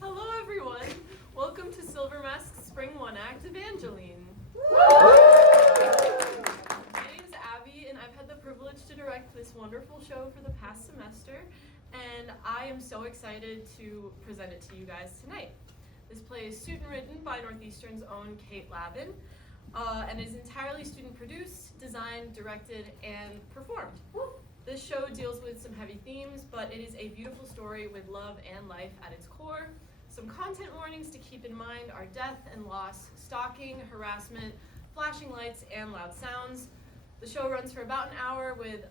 Hello everyone, welcome to Silver Masque's Spring One Act Evangeline. My name's Abbey and I've had the privilege to direct this wonderful show for the past semester, and I am so excited to present it to you guys tonight. This play is student written by Northeastern's own Lavin, and is entirely student produced, designed, directed, and performed. This show deals with some heavy themes, but it is a beautiful story with love and life at its core. Some content warnings to keep in mind are death and loss, stalking, harassment, flashing lights, and loud sounds. The show runs for about an hour with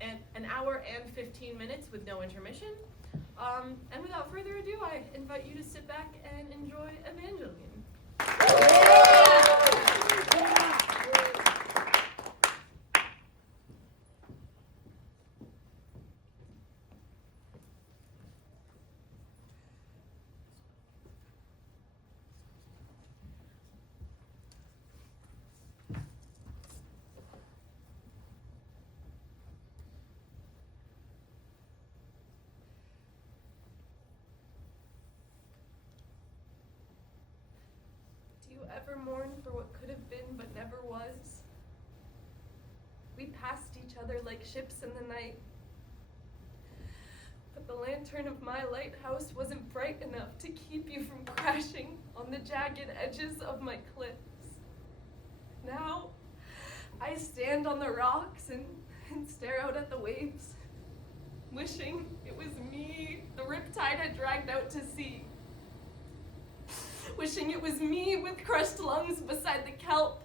an hour and 15 minutes with no intermission. And without further ado, I invite you to sit back and enjoy Evangeline. Do you ever mourn for what could have been but never was? We passed each other like ships in the night, but the lantern of my lighthouse wasn't bright enough to keep you from crashing on the jagged edges of my cliffs. Now, I stand on the rocks and stare out at the waves, wishing it was me the riptide had dragged out to sea. Wishing it was me with crushed lungs beside the kelp,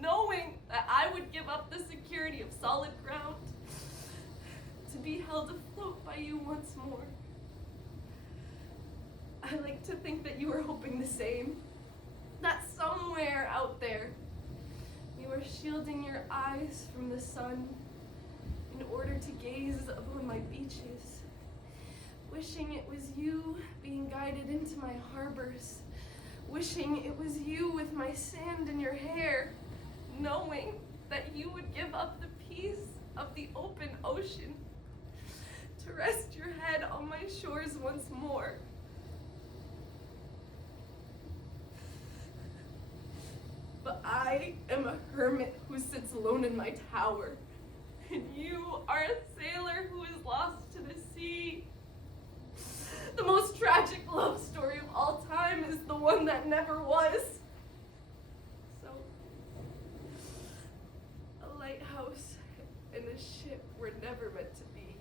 knowing that I would give up the security of solid ground to be held afloat by you once more. I like to think that you are hoping the same, that somewhere out there you are shielding your eyes from the sun in order to gaze upon my beaches, wishing it was you being guided into my harbors, wishing it was you with my sand in your hair, knowing that you would give up the peace of the open ocean to rest your head on my shores once more. But I am a hermit who sits alone in my tower, and you are a sailor who is lost to the sea. The most tragic love story of all time is the one that never was. So, a lighthouse and a ship were never meant to be.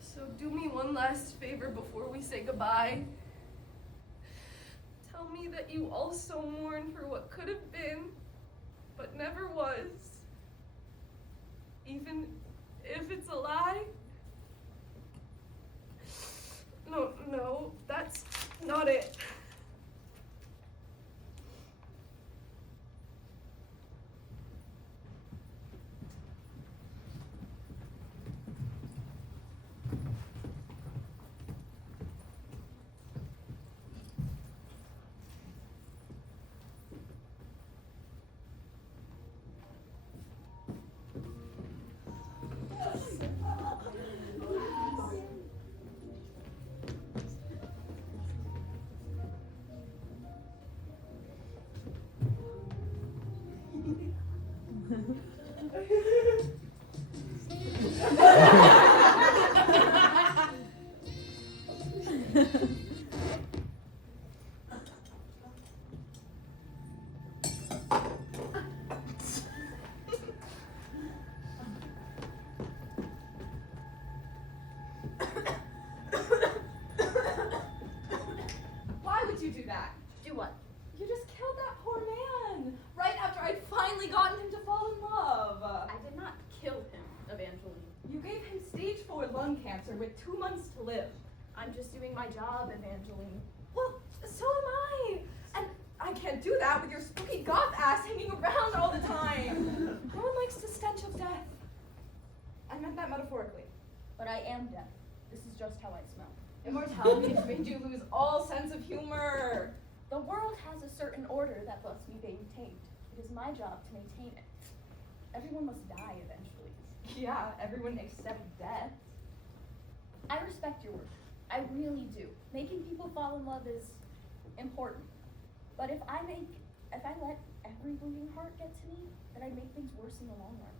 So do me one last favor before we say goodbye. Tell me that you also mourn for what could have been, but never was. Even if it's a lie. No, that's not it. Why would you do that? Do what? You just killed that poor man, right professor with 2 months to live. I'm just doing my job, Evangeline. Well, so am I. And I can't do that with your spooky goth ass hanging around all the time. No one likes the stench of death. I meant that metaphorically. But I am deaf. This is just how I smell. Immortality has made you lose all sense of humor. The world has a certain order that must be maintained. It is my job to maintain it. Everyone must die eventually. Yeah, everyone except death. I respect your work. I really do. Making people fall in love is important. But if I let every bleeding heart get to me, then I'd make things worse in the long run.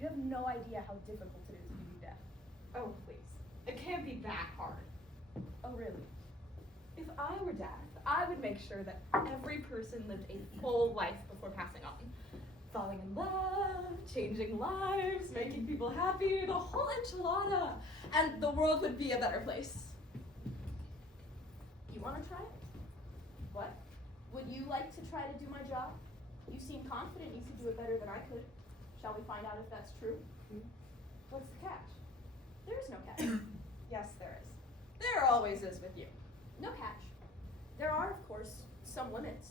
You have no idea how difficult it is to be deaf. Oh, please. It can't be that hard. Oh, really? If I were deaf, I would make sure that every person lived a full life before passing on. Falling in love, changing lives, making people happy, the whole enchilada. And the world would be a better place. You want to try it? What? Would you like to try to do my job? You seem confident you could do it better than I could. Shall we find out if that's true? What's the catch? There is no catch. Yes, there is. There always is with you. No catch. There are, of course, some limits.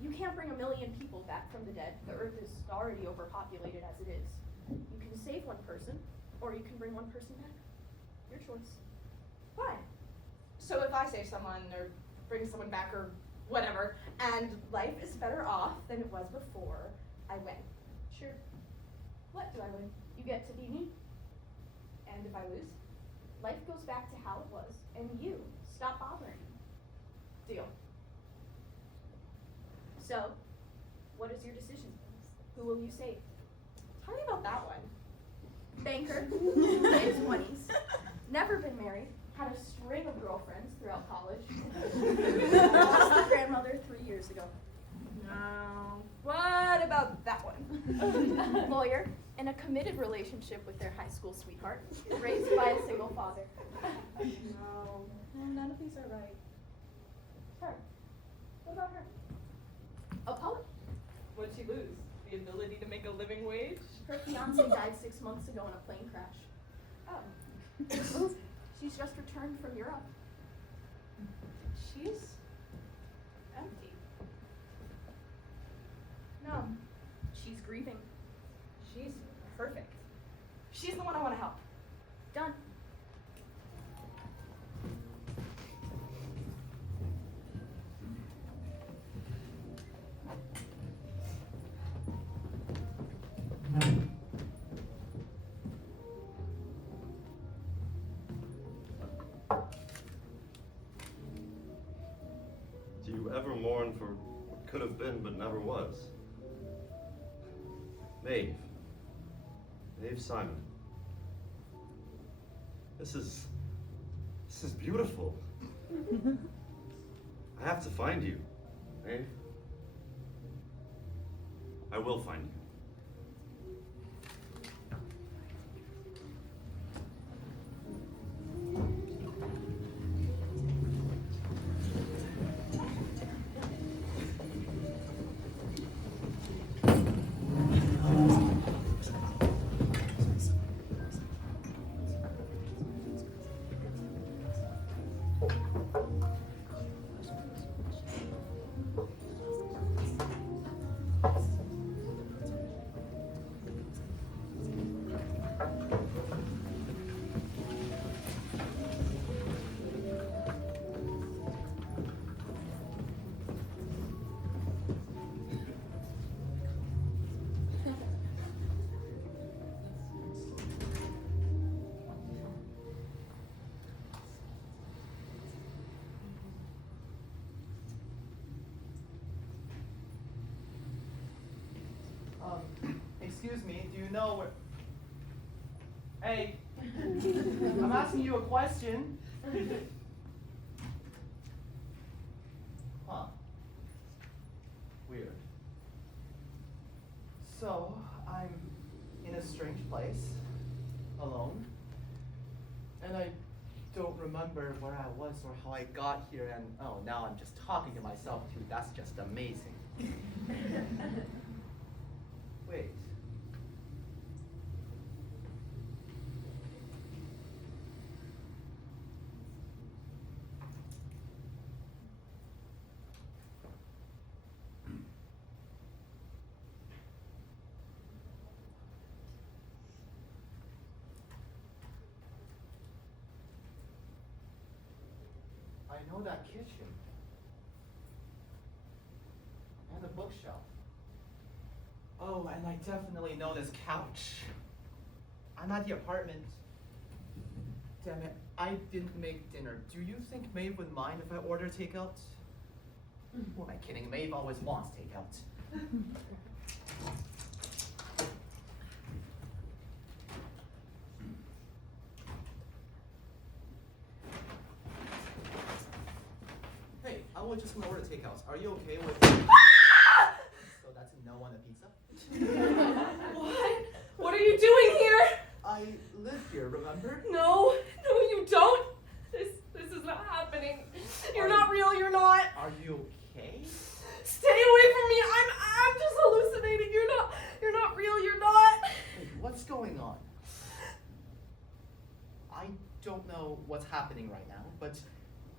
You can't bring 1 million people back from the dead. The earth is already overpopulated as it is. You can save one person, or you can bring one person back. Your choice. Why? So if I save someone or bring someone back or whatever, and life is better off than it was before, I win. Sure. What do I win? You get to be me. And if I lose? Life goes back to how it was, and you stop bothering me. Deal. So, what is your decision? Who will you save? Tell me about that one. Banker, mid 20s, never been married, had a string of girlfriends throughout college. Lost her grandmother 3 years ago. No. What about that one? Lawyer, in a committed relationship with their high school sweetheart, raised by a single father. No. None of these are right. Her. What about her? A poet. What'd she lose? The ability to make a living wage? Her fiance died 6 months ago in a plane crash. Oh. She's just returned from Europe. She's empty. No. She's grieving. She's perfect. She's the one I want to help. Done. Do you ever mourn for what could have been but never was? Maeve. Maeve Simon. This is beautiful. I have to find you, Maeve. I will find you. Excuse me, do you know where... Hey, I'm asking you a question. Huh. Weird. So, I'm in a strange place, alone, and I don't remember where I was or how I got here, and oh, now I'm just talking to myself too. That's just amazing. Wait. know that kitchen. And the bookshelf. Oh, and I definitely know this couch. I'm at the apartment. Damn it, I didn't make dinner. Do you think Maeve would mind if I order takeout? Who am I kidding? Maeve always wants takeout. Hey, I was just gonna order takeouts. Are you okay with So that's a no on the pizza? What? What are you doing here? I live here, remember? No, you don't. This is not happening. You're not real, you're not. Are you okay? Stay away from me. I'm just hallucinating. You're not real, you're not. Wait, what's going on? I don't know what's happening right now, but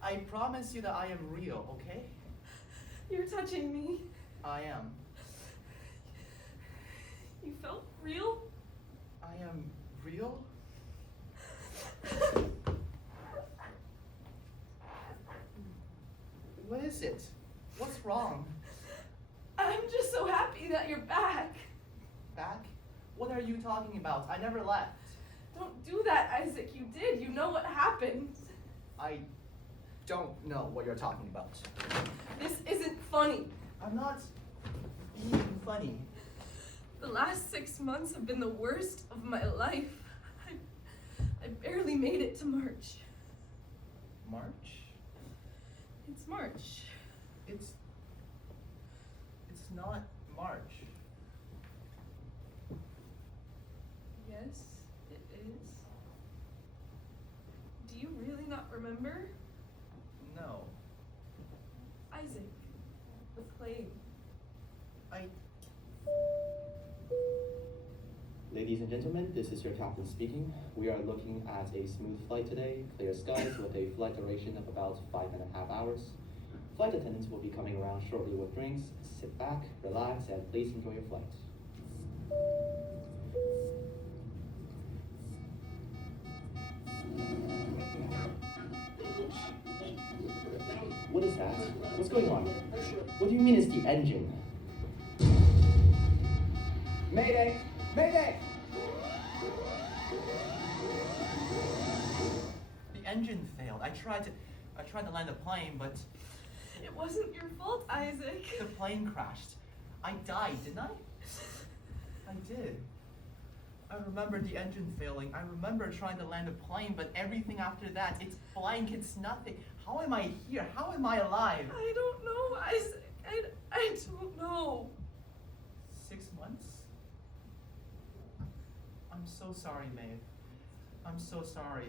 I promise you that I am real, okay? You're touching me. I am. You felt real? I am real? What is it? What's wrong? I'm just so happy that you're back. Back? What are you talking about? I never left. Don't do that, Isaac. You did. You know what happened. I don't know what you're talking about. This isn't funny. I'm not being funny. The last 6 months have been the worst of my life. I barely made it to March. March? It's March. It's not March. Yes, it is. Do you really not remember? No. Isaac, the plane. Ladies and gentlemen, this is your captain speaking. We are looking at a smooth flight today, clear skies with a flight duration of about 5.5 hours. Flight attendants will be coming around shortly with drinks. Sit back, relax, and please enjoy your flight. What is that? What's going on? What do you mean it's the engine? Mayday! Mayday! The engine failed. I tried to land the plane, but It wasn't your fault, Isaac. the plane crashed. I died, didn't I? I did. I remember the engine failing. I remember trying to land a plane, but everything after that, it's blank, it's nothing. How am I here? How am I alive? I don't know, Isaac. I don't know. 6 months? I'm so sorry, Maeve. I'm so sorry.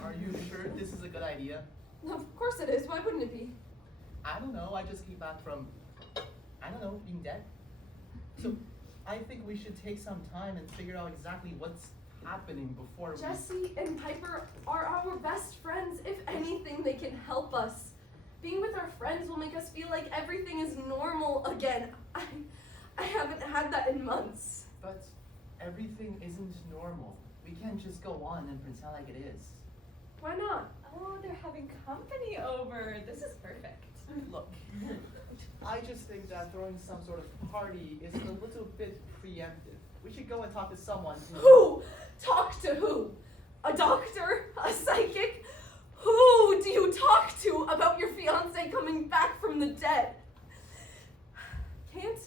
Are you sure this is a good idea? Of course it is. Why wouldn't it be? I don't know. I just came back from, I don't know, being dead. So I think we should take some time and figure out exactly what's happening before we... Jesse and Piper are our best friends. If anything, they can help us. Being with our friends will make us feel like everything is normal again. I haven't had that in months. But everything isn't normal. We can't just go on and pretend like it is. Why not? Oh, they're having company over. This is perfect. Look, I just think that throwing some sort of party is a little bit preemptive. We should go and talk to someone Who? Talk to who? A doctor? A psychic? Who do you talk to about your fiance coming back from the dead? Can't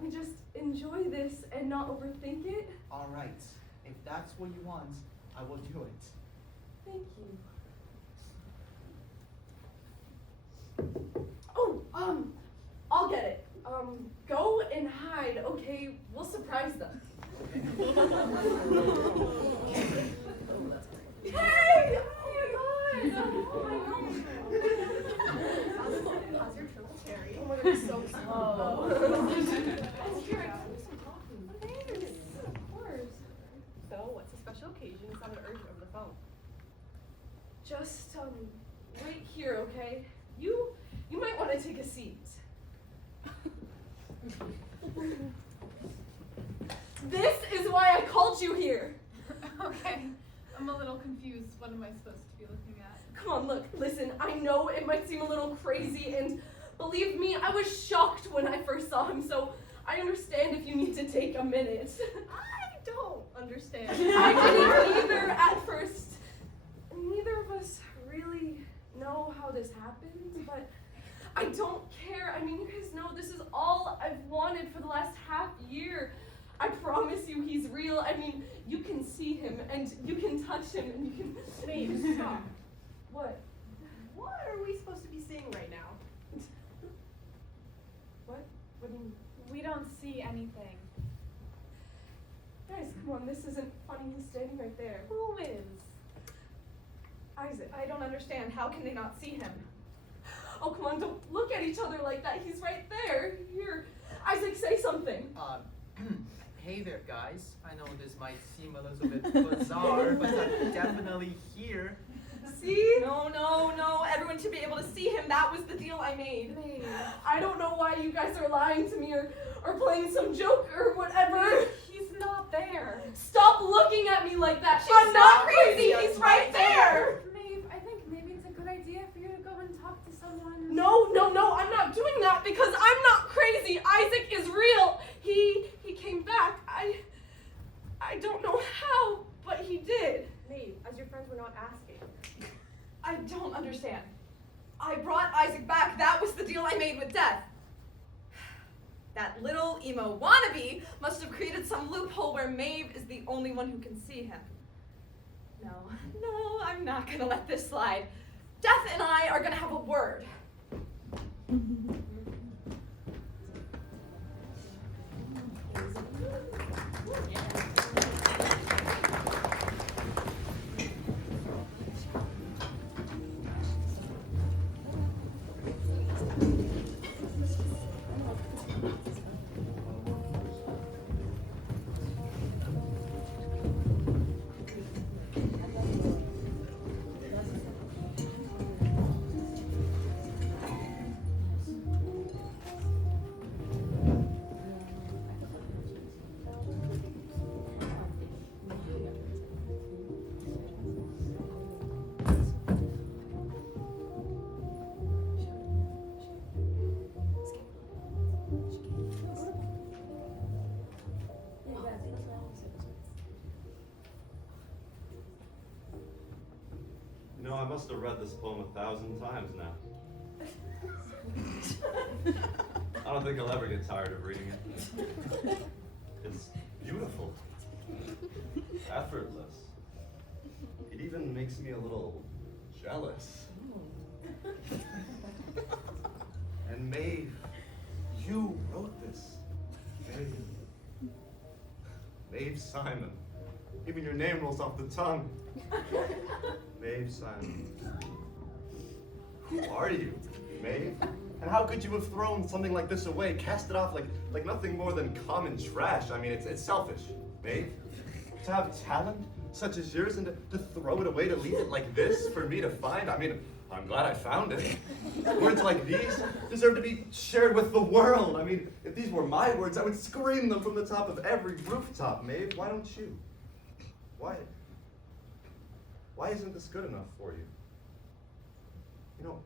we just enjoy this and not overthink it? All right, if that's what you want, I will do it. Thank you. Oh, I'll get it. Go and hide, okay? We'll surprise them. Hey! Oh my god! Oh my gosh! How's your triple cherry? Oh my god, it's so slow. Oh, here, I can do some talking. Thanks. Of course. So, what's a special occasion you sounded urgent over the phone? Just, wait here, okay? You might want to take a seat. This is why I called you here. Okay. I'm a little confused. What am I supposed to be looking at? Come on, look, listen, I know it might seem a little crazy, and believe me, I was shocked when I first saw him, so I understand if you need to take a minute. I don't understand. I didn't either at first. Neither of us really know how this happened, but I don't care. I mean, you guys know this is all I've wanted for the last half year. I promise you he's real. I mean, you can see him, and you can touch him, and you can... Maeve, stop. What? What are we supposed to be seeing right now? What? What do you mean? We don't see anything. Guys, come on, this isn't funny. He's standing right there. Who is? Isaac, I don't understand. How can they not see him? Oh, come on, don't look at each other like that. He's right there. Here. Isaac, say something. Hey there, guys. I know this might seem a little bit bizarre, but I'm definitely here. See? No. Everyone should be able to see him. That was the deal I made. I don't know why you guys are lying to me or playing some joke or whatever. He's not there. Stop looking at me like that. She's I'm not not crazy. crazy. He's right there. Maeve, I think maybe it's a good idea for you to go and talk to someone. No, I'm not doing that because I'm not crazy. Isaac is real. He came back. I don't know how, but he did. Maeve, as your friends were not asking. I don't understand. I brought Isaac back. That was the deal I made with Death. That little emo wannabe must have created some loophole where Maeve is the only one who can see him. No, I'm not gonna let this slide. Death and I are gonna have a word. You know, I must have read this poem 1,000 times now. I don't think I'll ever get tired of reading it. It's beautiful, effortless. It even makes me a little jealous. And Maeve, you wrote this. Maeve Simon. Even your name rolls off the tongue. Maeve Simon. Who are you, Maeve? And how could you have thrown something like this away, cast it off like nothing more than common trash? I mean, it's selfish, Maeve. To have talent such as yours and to throw it away, to leave it like this for me to find? I mean, I'm glad I found it. Words like these deserve to be shared with the world. I mean, if these were my words, I would scream them from the top of every rooftop, Maeve. Why don't you? Why isn't this good enough for you? You know,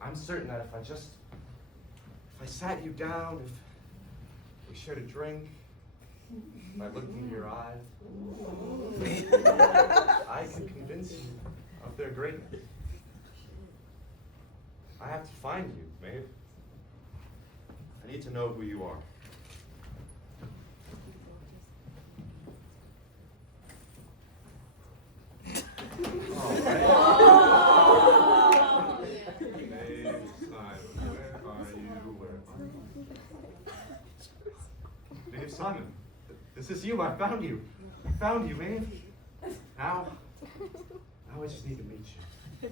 I'm certain that if I sat you down, if we shared a drink, if I looked into your eyes, I could convince you of their greatness. I have to find you, Maeve. I need to know who you are. you. I found you. I found you, Maeve. Now I just need to meet you.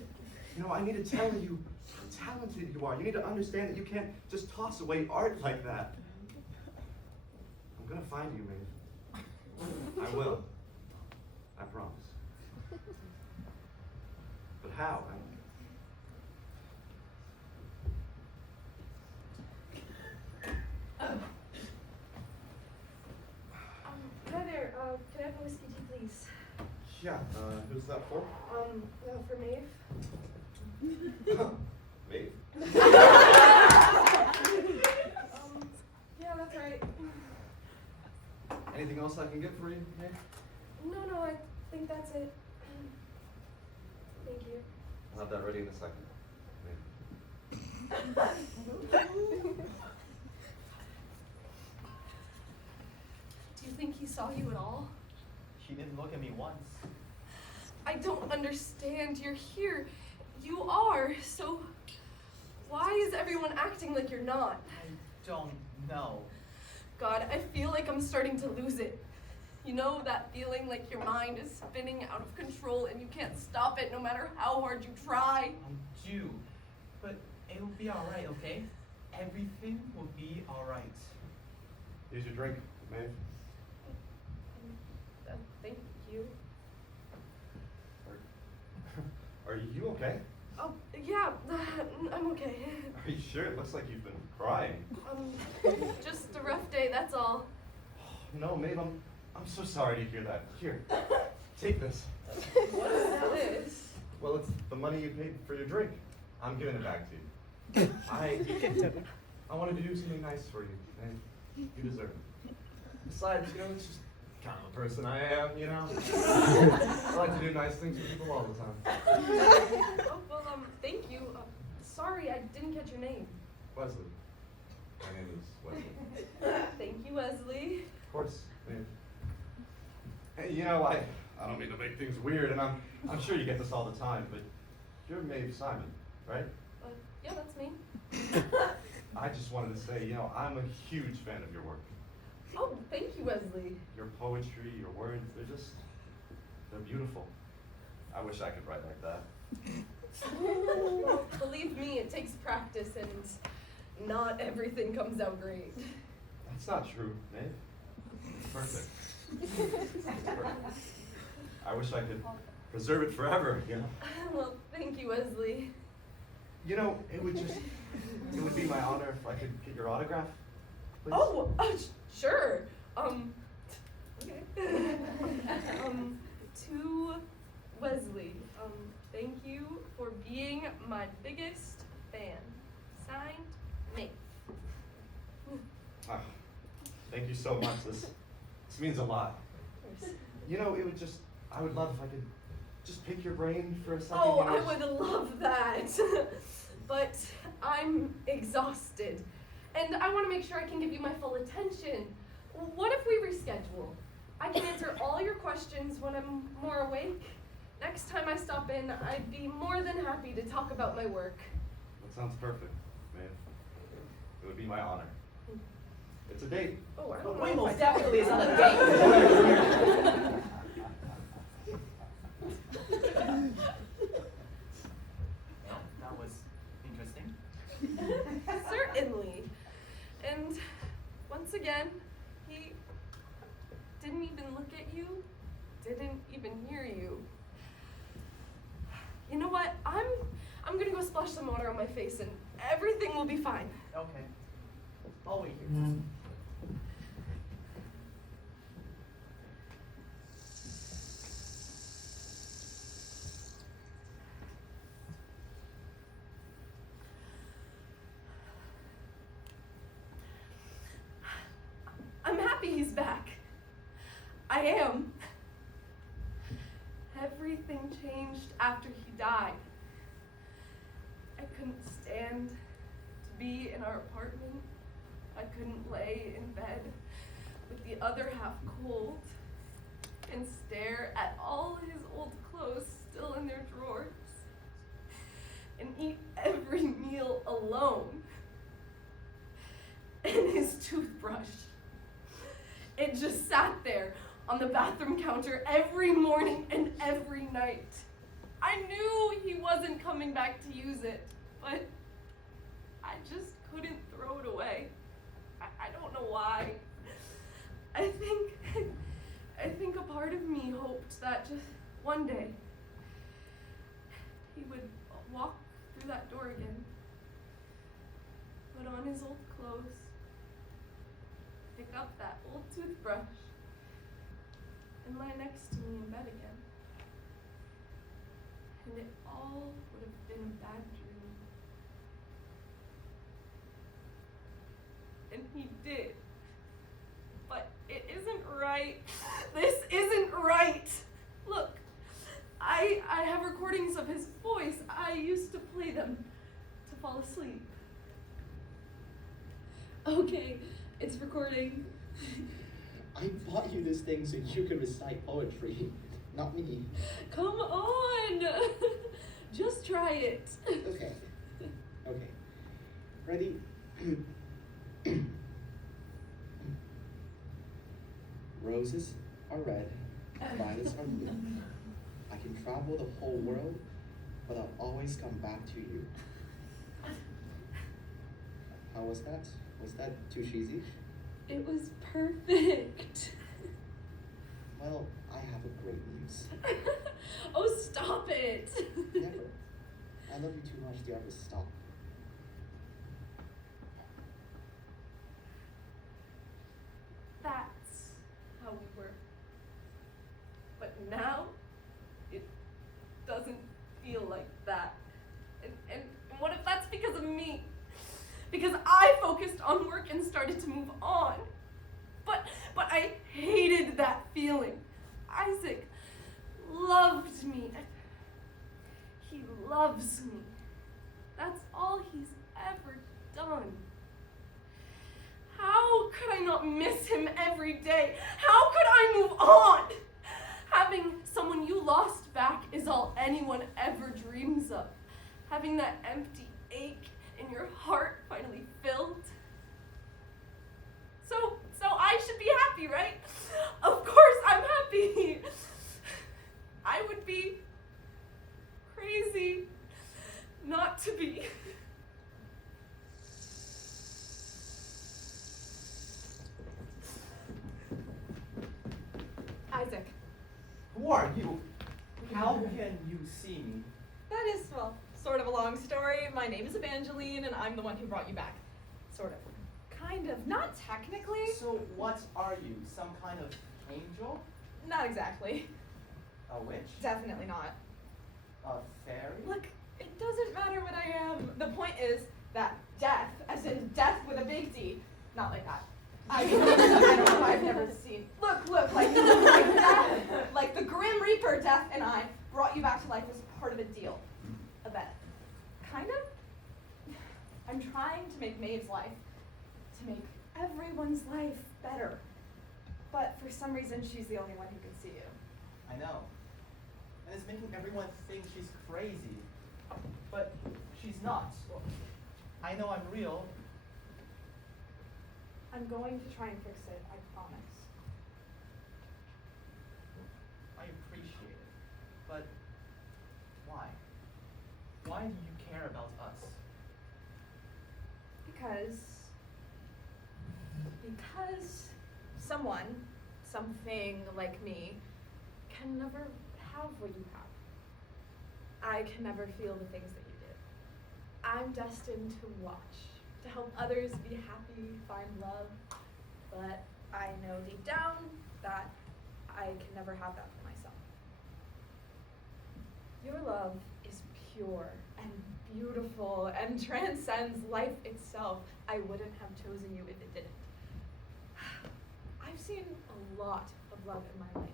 You know, I need to tell you how talented you are. You need to understand that you can't just toss away art like that. I'm gonna find you, Maeve. I will. I promise. But how? Hi there, can I have a whiskey tea, please? Yeah, who's that for? For Maeve. Maeve. Yeah, that's right. Anything else I can get for you, Maeve? No, I think that's it. Thank you. I'll have that ready in a second. Do you think he saw you at all? She didn't look at me once. I don't understand. You're here. You are. So why is everyone acting like you're not? I don't know. God, I feel like I'm starting to lose it. You know that feeling like your mind is spinning out of control and you can't stop it no matter how hard you try? I do. But it'll be alright, okay? Everything will be alright. Here's your drink, Maeve. Thank you. Are you okay? Oh, yeah, I'm okay. Are you sure? It looks like you've been crying. Just a rough day, that's all. No, Maeve, I'm so sorry to hear that. Here, take this. What is this? Well, it's the money you paid for your drink. I'm giving it back to you. I wanted to do something nice for you, and you deserve it. Besides, you know, it's just kind of the person I am, you know? I like to do nice things for people all the time. Oh, well, thank you. Sorry, I didn't catch your name. Wesley. My name is Wesley. Thank you, Wesley. Of course, Maeve. Hey, you know, I don't mean to make things weird, and I'm sure you get this all the time, but you're Maeve Simon, right? Yeah, that's me. I just wanted to say, you know, I'm a huge fan of your work. Oh, thank you, Wesley. Your poetry, your words, they're beautiful. I wish I could write like that. Well, believe me, it takes practice and not everything comes out great. That's not true, Maeve. It's perfect. It's perfect. I wish I could preserve it forever, you know? Well, thank you, Wesley. You know, it would be my honor if I could get your autograph, please. Oh, sure. Okay. To Wesley, thank you for being my biggest fan. Signed, Maeve. Ah, thank you so much. This means a lot. You know, I would love if I could just pick your brain for a second. Oh, you know, I would love that. But I'm exhausted. And I want to make sure I can give you my full attention. What if we reschedule? I can answer all your questions when I'm more awake. Next time I stop in, I'd be more than happy to talk about my work. That sounds perfect, Maeve. It would be my honor. It's a date. Oh, I But don't we know. most definitely is on a date. Well, that was interesting. Certainly. And once again, he didn't even look at you, didn't even hear you. You know what? I'm gonna go splash some water on my face and everything will be fine. Okay. I'll wait here. I'm happy he's back. I am. Everything changed after he died. I couldn't stand to be in our apartment. I couldn't lay in bed with the other half cold and stare at all his old clothes still in their drawers and eat every meal alone. And his toothbrush. It just sat there on the bathroom counter every morning and every night. I knew he wasn't coming back to use it, but I just couldn't throw it away. I don't know why. I think a part of me hoped that just one day he would walk through that door again, put on his old clothes, pick up that old toothbrush, and lie next to me in bed again. And it all would have been a bad dream. And he did. But it isn't right. This isn't right. Look, I have recordings of his voice. I used to play them to fall asleep. Okay, it's recording. I bought you this thing so you could recite poetry, not me. Come on! Just try it. Okay. Okay. Ready? Roses are red, violets are blue. I can travel the whole world, but I'll always come back to you. How was that? Was that too cheesy? It was perfect. Well, I have a great news. Oh, stop it. Never. I love you too much to ever stop. That's how we were. But now, it doesn't feel like that. And what if that's because of me? Because I focused on work and started to move on. But I hated that feeling. Isaac loved me. He loves me. That's all he's ever done. How could I not miss him every day? How could I move on? Having someone you lost back is all anyone ever dreams of. Having that empty ache in your heart finally filled. So I should be happy, right? Of course I'm happy. I would be crazy not to be. Isaac. Who are you? How can you see me? That is, well, sort of a long story. My name is Evangeline, and I'm the one who brought you back. Sort of. Kind of. Not technically. So what are you? Some kind of angel? Not exactly. A witch? Definitely not. A fairy? Look, it doesn't matter what I am. The point is that death, as in death with a big D, not like that. I don't know, I've never seen. Look, like death, like the Grim Reaper, death, and I brought you back to life as part of a deal. A bet. Kind of? I'm trying to make Maeve's life, to make everyone's life better. But for some reason, she's the only one who can see you. I know. And it's making everyone think she's crazy. But she's not. I know I'm real. I'm going to try and fix it, I promise. I appreciate it. But why? Why do you care about us? Because someone, something like me, can never have what you have. I can never feel the things that you did. I'm destined to watch, to help others be happy, find love, but I know deep down that I can never have that for myself. Your love is pure and beautiful and transcends life itself. I wouldn't have chosen you if it didn't. I've seen a lot of love in my life,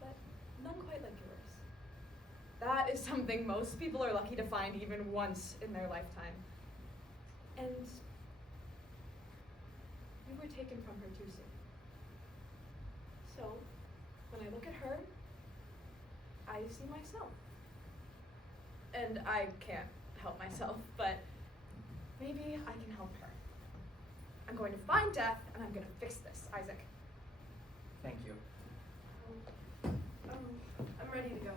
but none quite like yours. That is something most people are lucky to find even once in their lifetime. And you were taken from her too soon. So, when I look at her, I see myself. And I can't help myself, but maybe I can help her. I'm going to find death, and I'm going to fix this, Isaac. Thank you. I'm ready to go.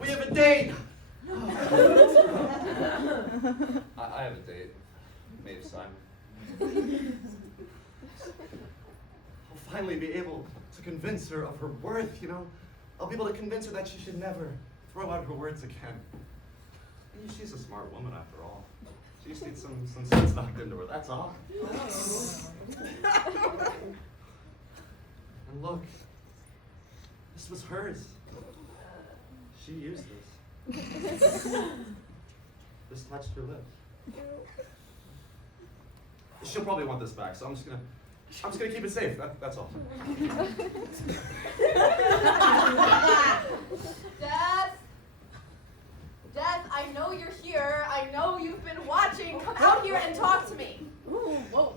We have a date! I have a date. Maeve Simon. I'll finally be able to convince her of her worth, you know? I'll be able to convince her that she should never throw out her words again. She's a smart woman after all. She just needs some sense knocked into her, that's all. And look, this was hers. She used this. This touched her lips. She'll probably want this back, so I'm just gonna keep it safe. That's all. Death, I know you're here. I know you've been watching. Come out here and talk to me. Ooh, whoa.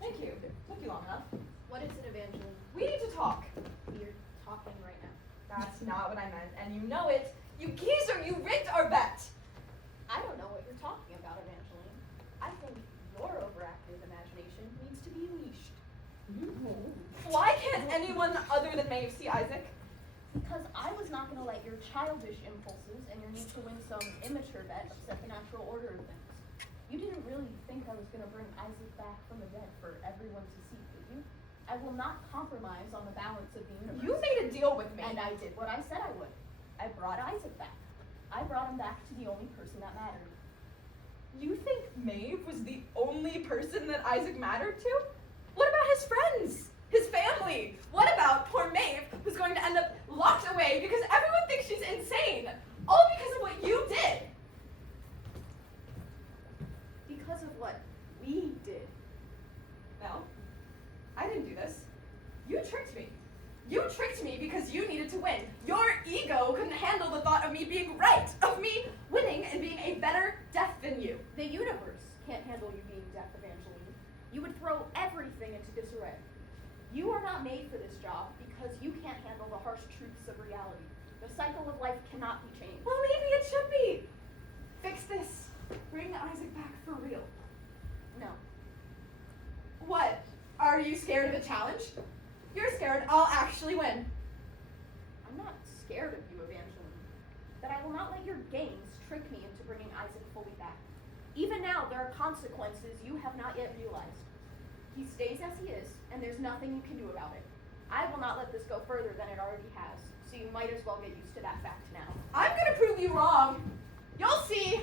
Thank you. Took you long enough. What is it, Evangeline? We need to talk. We're talking right now. That's not what I meant, and you know it. You geezer, you rigged our bet. I don't know what you're talking about, Evangeline. I think your overactive imagination needs to be unleashed. Why can't anyone other than Maeve see Isaac? Because I was not going to let your childish impulses and your need to win some immature bet upset the natural order of things. You didn't really think I was going to bring Isaac back from the dead for everyone to see, did you? I will not compromise on the balance of the universe. You made a deal with me. And I did what I said I would. I brought Isaac back. I brought him back to the only person that mattered. You think Maeve was the only person that Isaac mattered to? What about his friends? His family? What about poor Maeve, who's going to end up locked away because everyone thinks she's insane? All because of what you did. Because of what we did. No, I didn't do this. You tricked me. You tricked me because you needed to win. Your ego couldn't handle the thought of me being right, of me winning and being a better death than you. The universe can't handle you being deaf, Evangeline. You would throw everything into disarray. You are not made for this job because you can't handle the harsh truths of reality. The cycle of life cannot be changed. Well, maybe it should be. Fix this. Bring Isaac back for real. No. What? Are you scared of a challenge? You're scared I'll actually win. I'm not scared of you, Evangeline. But I will not let your games trick me into bringing Isaac fully back. Even now, there are consequences you have not yet realized. He stays as he is, and there's nothing you can do about it. I will not let this go further than it already has, so you might as well get used to that fact now. I'm gonna prove you wrong. You'll see.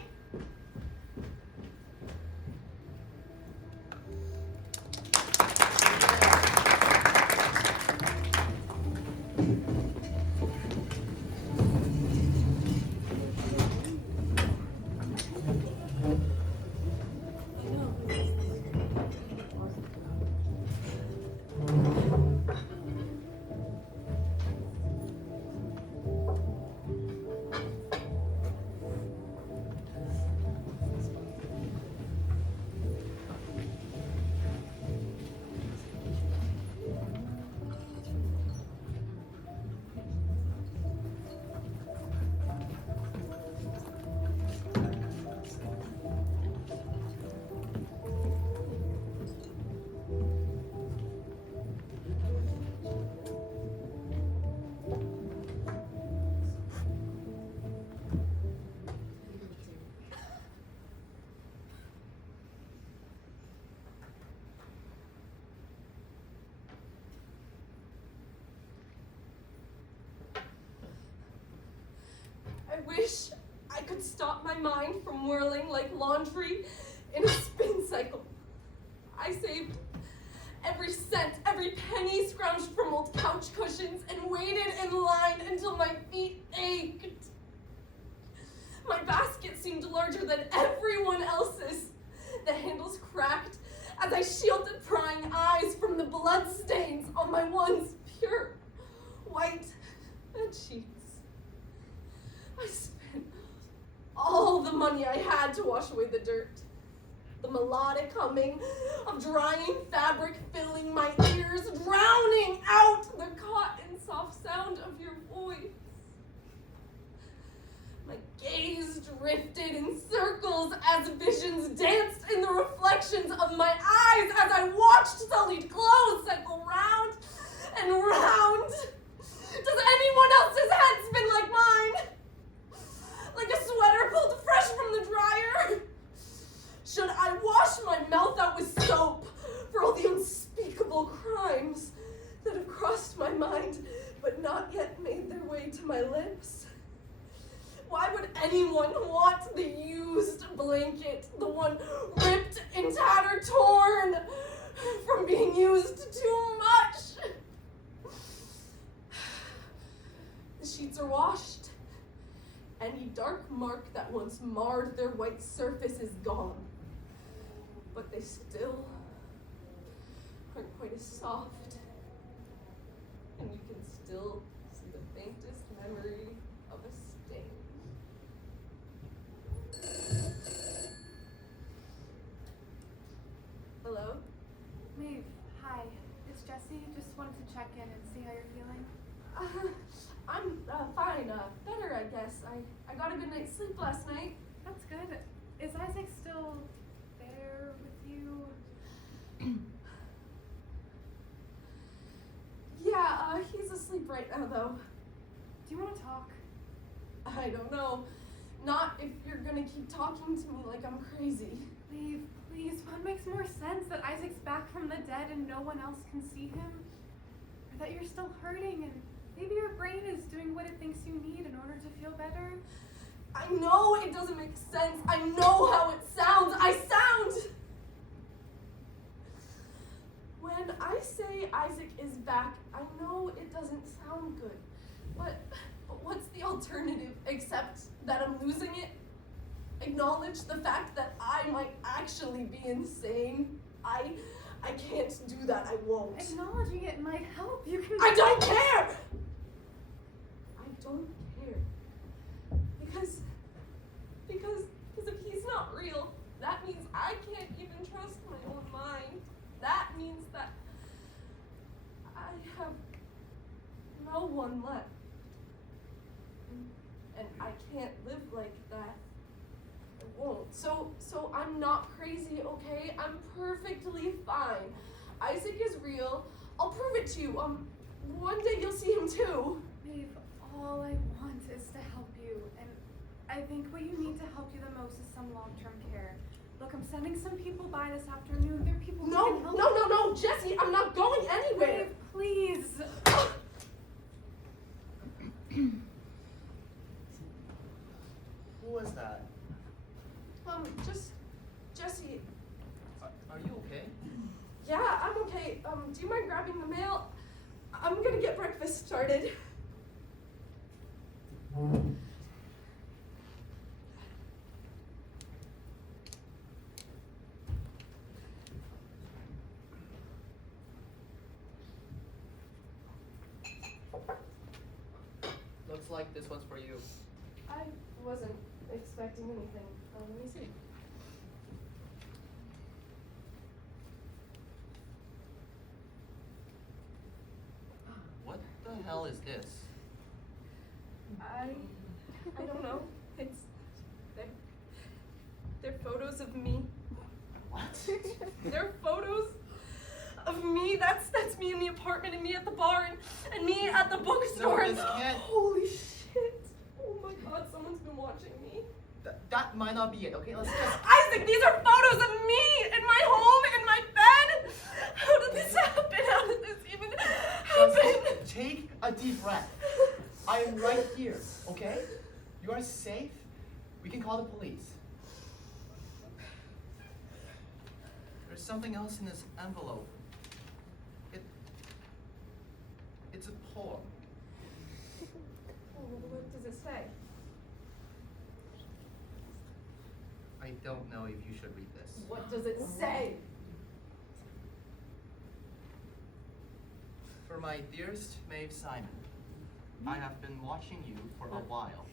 I wish I could stop my mind from whirling like laundry in a spin cycle. I saved every cent, every penny scrounged from old couch cushions and waited in line until my feet ached. My basket seemed larger than everyone else's. The handles cracked as I shielded prying eyes from the blood stains on my once pure white sheets. I spent all the money I had to wash away the dirt. The melodic humming of drying fabric filling my ears, drowning out the cotton soft sound of your voice. My gaze drifted in circles as visions danced in the reflections of my eyes as I watched Sullied clothes cycle round and round. Does anyone else's head spin like mine? Like a sweater pulled fresh from the dryer? Should I wash my mouth out with soap for all the unspeakable crimes that have crossed my mind but not yet made their way to my lips? Why would anyone want the used blanket, the one ripped and tattered, torn from being used too much? The sheets are washed. Any dark mark that once marred their white surface is gone. But they still aren't quite as soft. And you can still see the faintest memory of a stain. Hello? Maeve, hi. It's Jessie. Just wanted to check in and see how you're feeling. I'm fine. Better, I guess. I got a good night's sleep last night. That's good. Is Isaac still there with you? Yeah, he's asleep right now, though. Do you want to talk? I don't know. Not if you're gonna keep talking to me like I'm crazy. Maeve, please. What makes more sense? That Isaac's back from the dead and no one else can see him? Or that you're still hurting and maybe your brain is doing what it thinks you need in order to feel better? I know it doesn't make sense. I know how it sounds. I sound... When I say Isaac is back, I know it doesn't sound good. But what's the alternative except that I'm losing it? Acknowledge the fact that I might actually be insane. I can't do that. I won't. Acknowledging it might help. You can... I don't care! I don't care. Because if he's not real, that means I can't even trust my own mind. That means that I have no one left. And I can't live like that. I won't. So I'm not crazy, okay? I'm perfectly fine. Isaac is real. I'll prove it to you. One day you'll see him too. Maeve, all I want is to help you, and I think what you need to help you the most is some long-term care. Look, I'm sending some people by this afternoon. There are people who can help. No, Jessie, I'm not going anywhere. Maeve, please. Who was that? Just Jessie. Are you okay? Yeah, I'm okay. Do you mind grabbing the mail? I'm gonna get breakfast started. Looks like this one's for you. I wasn't expecting anything. Let me see. What the hell is this? I don't know. They're photos of me. What? They're photos of me. That's me in the apartment and me at the bar and me at the bookstore. No, this can't. Holy shit. Oh my god, someone's been watching me. That might not be it, okay? Let's just... Isaac, these are photos of me in my home, in my bed. How did this happen? How did this even happen? Just take a deep breath. I am right here, okay? You are safe. We can call the police. There's something else in this envelope. It's a poem. What does it say? I don't know if you should read this. What does it say? For my dearest Maeve Simon, I have been watching you for a while,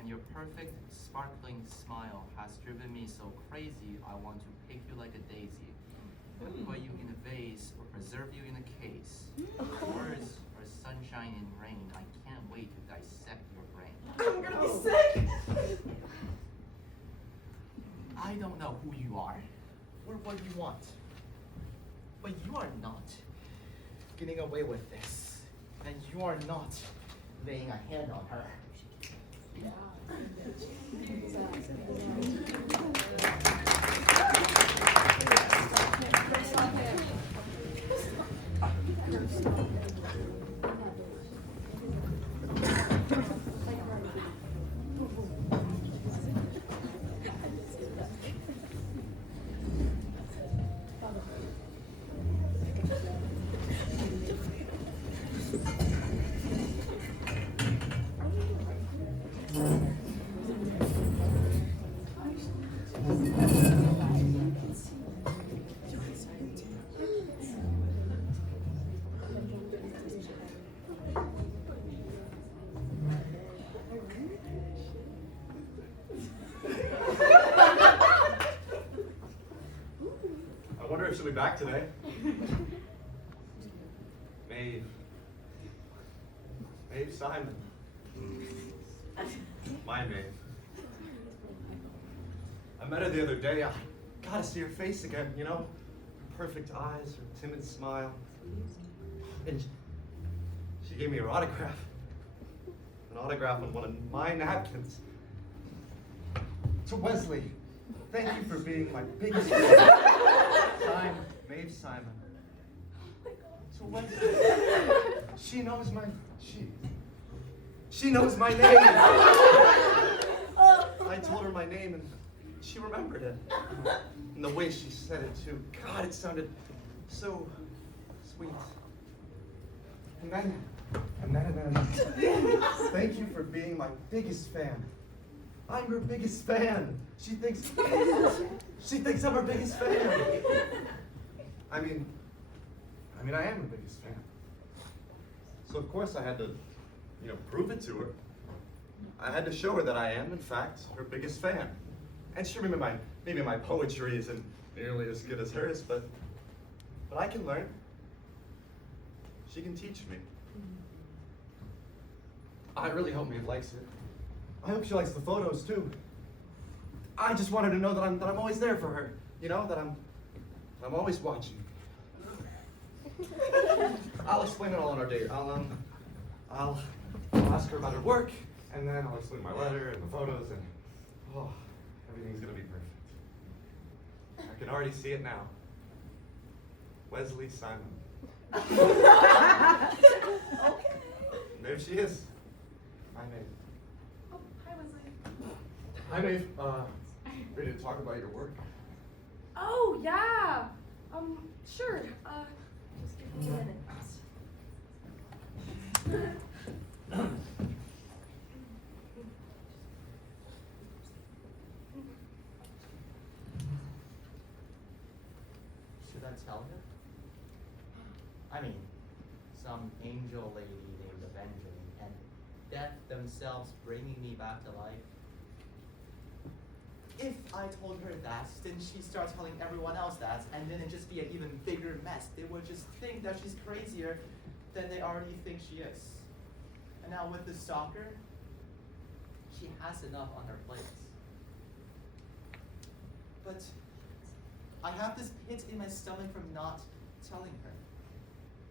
and your perfect, sparkling smile has driven me so crazy I want to pick you like a daisy. Put you in a vase or preserve you in a case. Words are sunshine and rain. I can't wait to dissect your brain. I'm gonna be sick! I don't know who you are or what you want, but you are not getting away with this, and you are not laying a hand on her. I wonder if she'll be back today. Maeve. Maeve Simon. My Maeve. I met her the other day. I gotta see her face again, you know? Her perfect eyes, her timid smile. And she gave me her autograph. An autograph on one of my napkins. To Wesley, thank you for being my biggest fan. I'm Maeve Simon. To Wesley, she knows my name. I told her my name and she remembered it. And the way she said it too. God, it sounded so sweet. And then, thank you for being my biggest fan. I'm her biggest fan. She thinks I'm her biggest fan. I mean, I am her biggest fan. So of course I had to, prove it to her. I had to show her that I am, in fact, her biggest fan. And sure, maybe my poetry isn't nearly as good as hers, but I can learn. She can teach me. I really hope Maeve likes it. I hope she likes the photos too. I just want her to know that I'm always there for her. That I'm always watching. I'll explain it all on our date. I'll ask her about her work, and then I'll explain my letter and the photos, and everything's gonna be perfect. I can already see it now. Wesley Simon. Okay. There she is. Hi, Maeve. Oh, hi, Wesley. Hi, Maeve. Ready to talk about your work? Oh, yeah. Sure. Just give me a minute. Should I tell her? I mean, some angel lady named Evangeline and death themselves bringing me back to life. If I told her that, then she'd start telling everyone else that, and then it'd just be an even bigger mess. They would just think that she's crazier than they already think she is. And now with the stalker, she has enough on her plate. But I have this pit in my stomach from not telling her.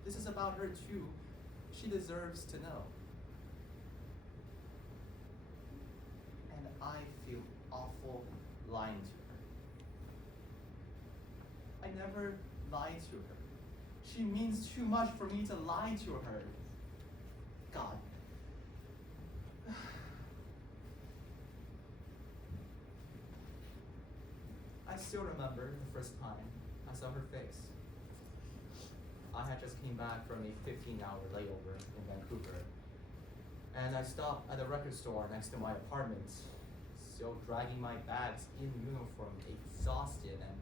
This is about her too. She deserves to know. And I feel awful lying to her. I never lied to her. She means too much for me to lie to her. God. I still remember the first time I saw her face. I had just came back from a 15-hour layover in Vancouver, and I stopped at a record store next to my apartment, still dragging my bags in uniform, exhausted, and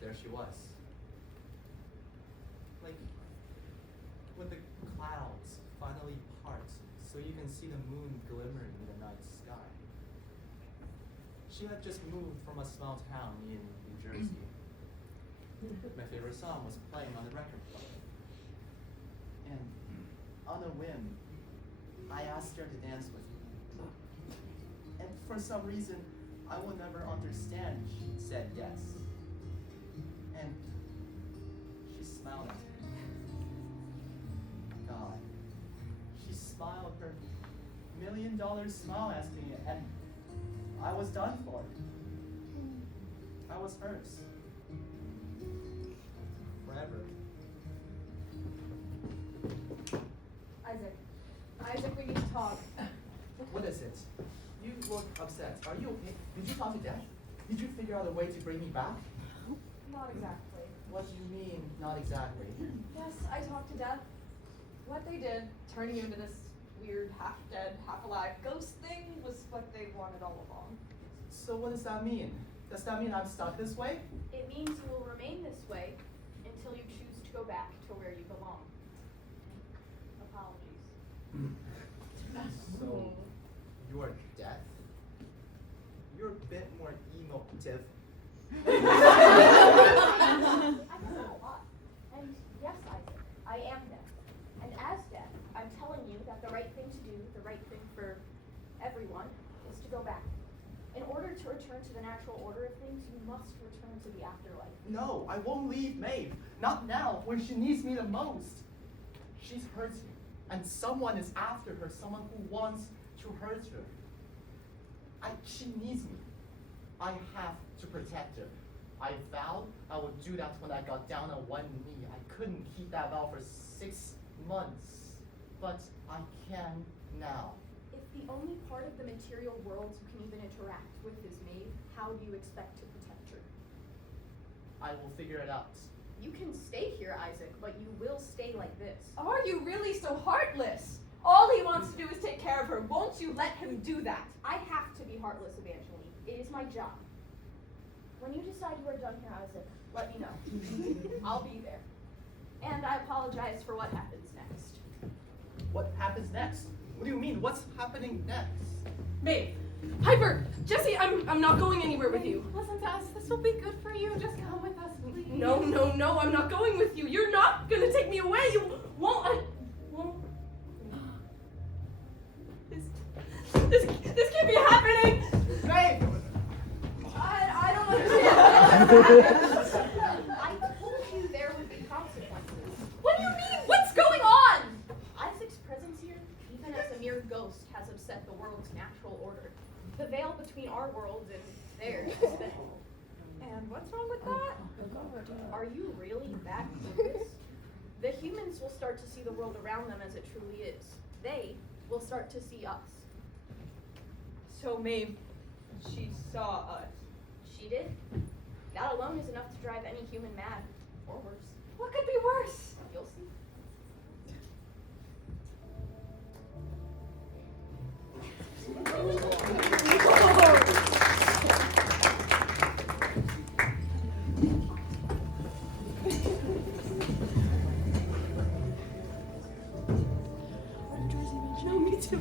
there she was. Like, with the clouds finally part, so you can see the moon glimmering in the night sky. She had just moved from a small town in New Jersey. My favorite song was playing on the record player. And on a whim, I asked her to dance with me. And for some reason, I will never understand, she said yes. And she smiled at me. God. She smiled her $1 million smile at me, and I was done for. I was hers. Forever. Isaac, we need to talk. What is it? You look upset. Are you okay? Did you talk to Dad? Did you figure out a way to bring me back? Not exactly. What do you mean, not exactly? Yes, I talked to Death. What they did, turning you into this weird, half-dead, half-alive ghost thing, was what they wanted all along. So what does that mean? Does that mean I'm stuck this way? It means you will remain this way until you choose to go back to where you belong. Apologies. So, you're deaf? You're a bit more emotive. I know a lot. And yes, Isaac, I am deaf. And as deaf, I'm telling you that the right thing to do, the right thing for everyone, is to go back. In order to return to the natural order of things, you must return to the afterlife. No, I won't leave Maeve. Not now, when she needs me the most. She's hurting, and someone is after her, someone who wants to hurt her. She needs me. I have to protect her. I vowed I would do that when I got down on one knee. I couldn't keep that vow for 6 months, but I can now. If the only part of the material world you can even interact with is Maeve, how do you expect to protect her? I will figure it out. You can stay here, Isaac, but you will stay like this. Are you really so heartless? All he wants to do is take care of her. Won't you let him do that? I have to be heartless, Evangeline. It is my job. When you decide you are done here, Isaac, let me know. I'll be there. And I apologize for what happens next. What happens next? What do you mean? What's happening next? Maeve, Piper, Jesse, I'm not going anywhere with you. Listen to us. This will be good for you. Just come with us, please. No, I'm not going with you. You're not gonna take me away. You won't. I won't. This can't be happening. Maeve! I don't understand. I told you there would be consequences. What do you mean? What's going on? Isaac's presence here, even as a mere ghost, has upset the world's natural order. The veil between our world and theirs is thin. And what's wrong with that? Are you really that clueless? The humans will start to see the world around them as it truly is. They will start to see us. So Maeve, she saw us. She did. That alone is enough to drive any human mad, or worse. What could be worse? You'll see. No, me too.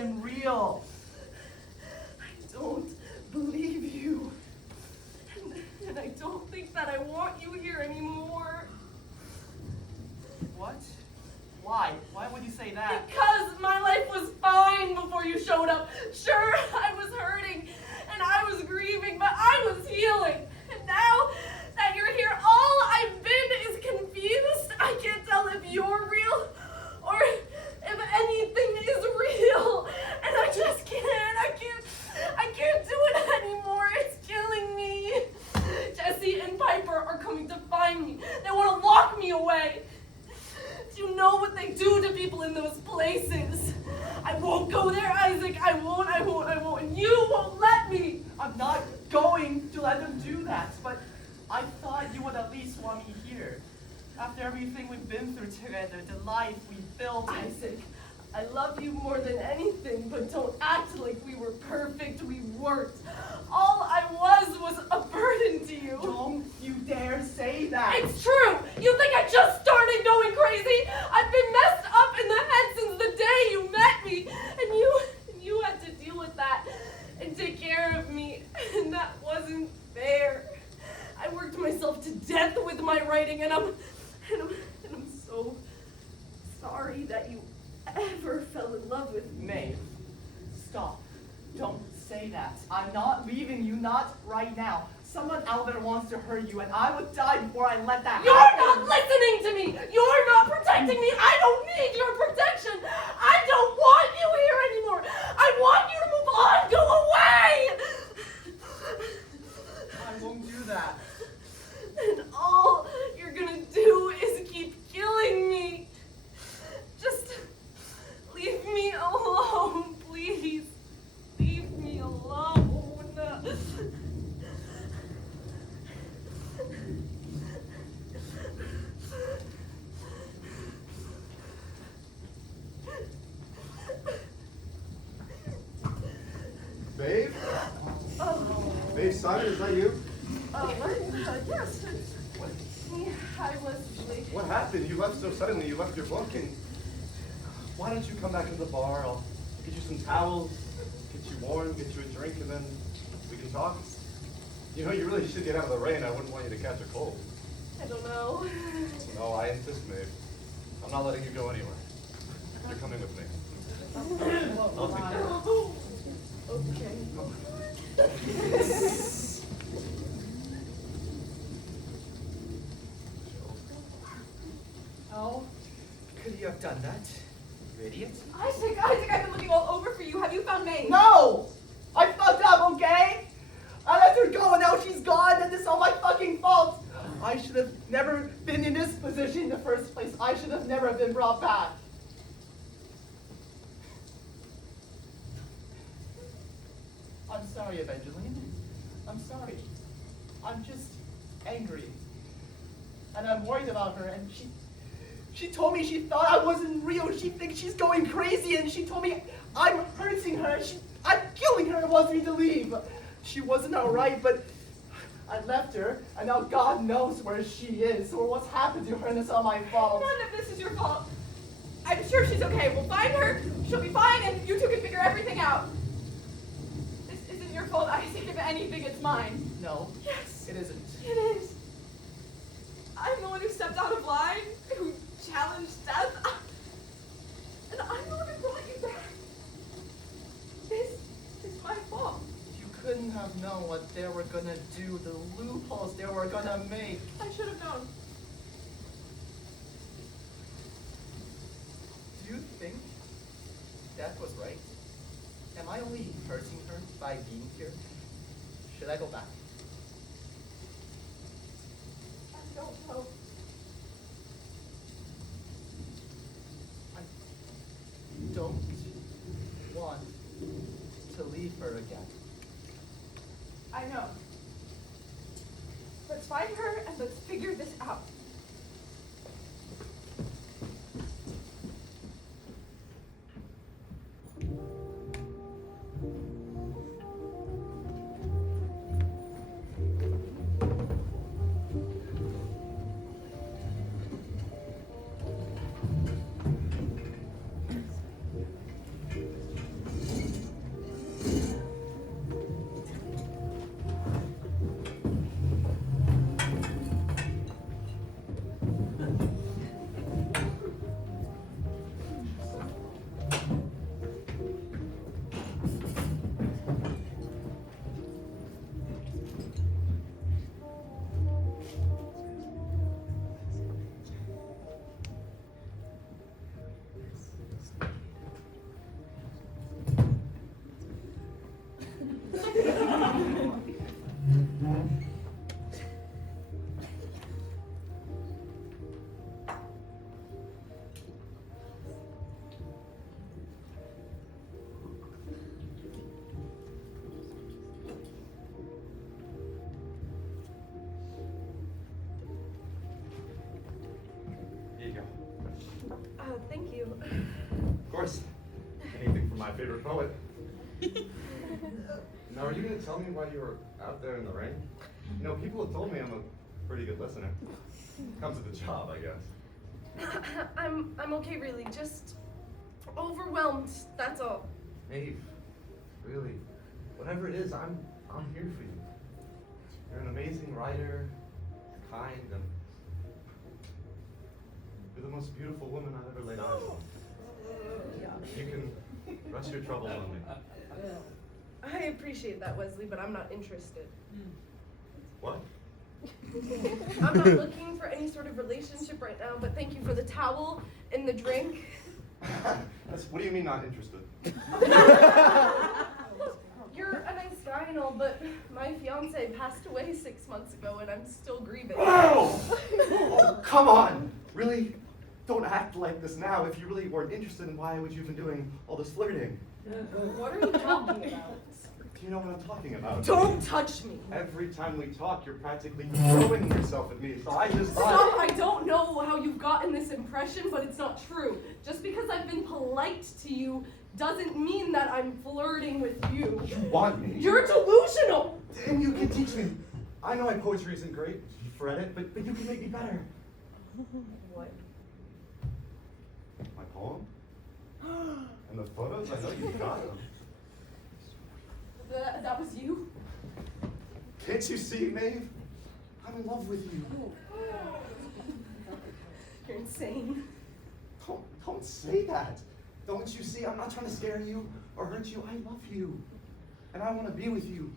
am real. I don't believe you. And I don't think that I want you here anymore. What? Why? Why would you say that? Because my life was fine before you showed up. Sure, I was hurting and I was grieving, but I was healing. And now that you're here, all I've been is confused. I can't tell if you're real or if anything is real. And I just can't. I can't do it anymore. It's killing me. Jesse and Piper are coming to find me. They want to lock me away. Do you know what they do to people in those places? I won't go there, Isaac. I won't. And you won't let me. I'm not going to let them do that, but I thought you would at least want me here. After everything we've been through together, the life we built. Isaac, I love you more than anything, but don't act like we were perfect. We weren't. All I was a burden to you. Don't you dare say that. It's true. You think I just started going crazy? I've been messed up in the head since the day you met me, and you had to deal with that and take care of me, and that wasn't fair. I worked myself to death with my writing, and I'm so sorry that you ever fell in love with me. Maeve, stop. Don't say that. I'm not leaving you, not right now. Someone out there wants to hurt you, and I would die before I let that You're happen. not listening to me. You're not protecting me. I don't need your protection. I don't want you here anymore. I want you to move on. Go away. I won't do that. And all you're gonna do is keep killing me. Just leave me alone, please. Leave me alone. Maeve? Maeve Simon, is that you? Yes. Hi, Wesley. What happened? You left so suddenly. You left your book, and why don't you come back to the bar? I'll get you some towels, get you warm, get you a drink, and then we can talk. You know, you really should get out of the rain. I wouldn't want you to catch a cold. I don't know. No, I insist, Maeve. I'm not letting you go anywhere. You're coming with me. I'll take care of it. Okay. How could you have done that? You idiot. Isaac, I've been looking all over for you. Have you found Maeve? No! I fucked up, okay? I let her go and now she's gone and it's all my fucking fault. I should have never been in this position in the first place. I should have never been brought back. I'm sorry, Evangeline. I'm sorry. I'm just angry. And I'm worried about her, and she told me she thought I wasn't real. She thinks she's going crazy, and she told me I'm hurting her. I'm killing her and wants me to leave. She wasn't alright, but I left her, and now God knows where she is or what's happened to her, and it's all my fault. None of this is your fault. I'm sure she's okay. We'll find her. She'll be fine, and you two can figure everything out. This isn't your fault, Isaac. If anything, it's mine. No. Yes. It isn't. It is. I'm the one who stepped out of line, who challenged death. And I'm the one who brought you back. This is my fault. You couldn't have known what they were gonna do, the loopholes they were gonna make. I should have known. Do you think that was right? Am I only hurting her by being here? Should I go back? I don't know. I don't want to leave her again. I know. Let's find her and let's figure this out. you. Of course. Anything from my favorite poet. Now, are you going to tell me why you were out there in the rain? You know, people have told me I'm a pretty good listener. Comes with the job, I guess. I'm okay, really. Just overwhelmed, that's all. Maeve, really, whatever it is, I'm here for you. You're an amazing writer, kind, and you're the most beautiful woman I've ever laid eyes on. You can rest your troubles on me. I appreciate that, Wesley, but I'm not interested. What? I'm not looking for any sort of relationship right now, but thank you for the towel and the drink. What do you mean not interested? You're a nice guy and all, but my fiance passed away 6 months ago and I'm still grieving. Oh! Oh, come on! Really? Don't act like this now. If you really weren't interested, then why would you have been doing all this flirting? What are you talking about? Do you know what I'm talking about? Don't touch me! Every time we talk, you're practically throwing yourself at me, so I just thought... Stop! I don't know how you've gotten this impression, but it's not true. Just because I've been polite to you doesn't mean that I'm flirting with you. You want me? You're delusional! And you can teach me. I know my poetry isn't great, you've read it, but you can make me better. What? My poem? And the photos? I know you got them. That was you? Can't you see, Maeve? I'm in love with you. You're insane. Don't say that. Don't you see? I'm not trying to scare you or hurt you. I love you. And I want to be with you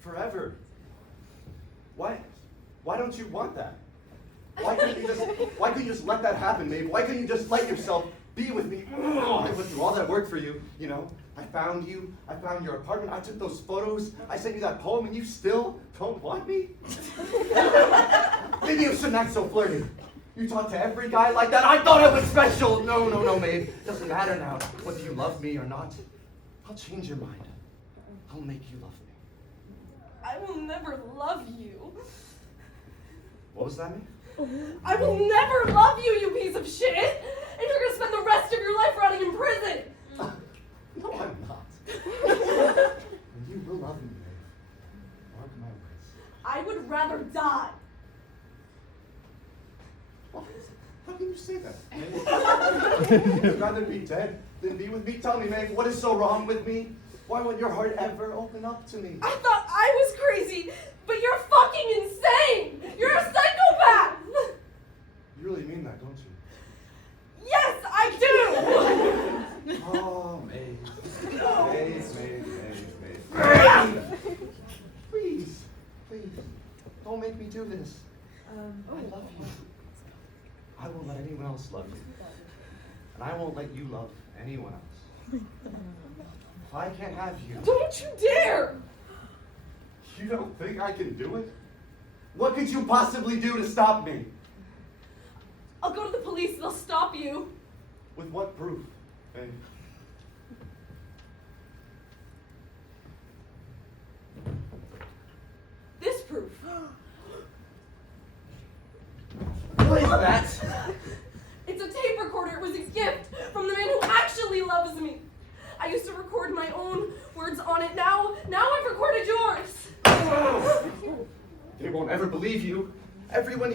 forever. Why don't you want that? Why couldn't you just let that happen, Maeve? Why couldn't you just let yourself be with me? I went through all that work for you, you know. I found you, I found your apartment, I took those photos, I sent you that poem, and you still don't want me? Maybe you shouldn't act so flirty. You talk to every guy like that, I thought I was special! No, Maeve, doesn't matter now whether you love me or not. I'll change your mind. I'll make you love me. I will never love you. What was that, Maeve? I will never love you, you piece of shit! And you're gonna spend the rest of your life rotting in prison! No, I'm not. And you will love me, Maeve. Mark my words. I would rather die. What? How can you say that? You'd rather be dead than be with me? Tell me, Maeve, what is so wrong with me? Why won't your heart ever open up to me? I thought I was crazy, but you're fucking insane! You're a psychopath! You really mean that, don't you? Yes, I do! Oh, Maeve. Maeve. Please. Don't make me do this. I love you. I won't let anyone else love you. And I won't let you love anyone else. If I can't have you... Don't you dare! You don't think I can do it? What could you possibly do to stop me? I'll go to the police, they'll stop you. With what proof? And This proof. what is that? It's a tape recorder. It was a gift from the man who actually loves me. I used to record my own words on it. Now I've recorded yours. They won't ever believe you. Everyone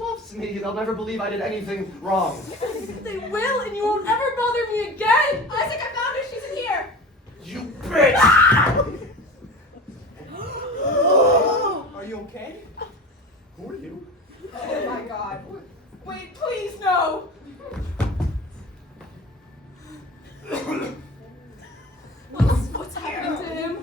loves me. They'll never believe I did anything wrong. They will, and you won't ever bother me again. Isaac, I found her. She's in here. You bitch! Are you okay? Who are you? Oh my god. Wait, please, no! What's happening to him?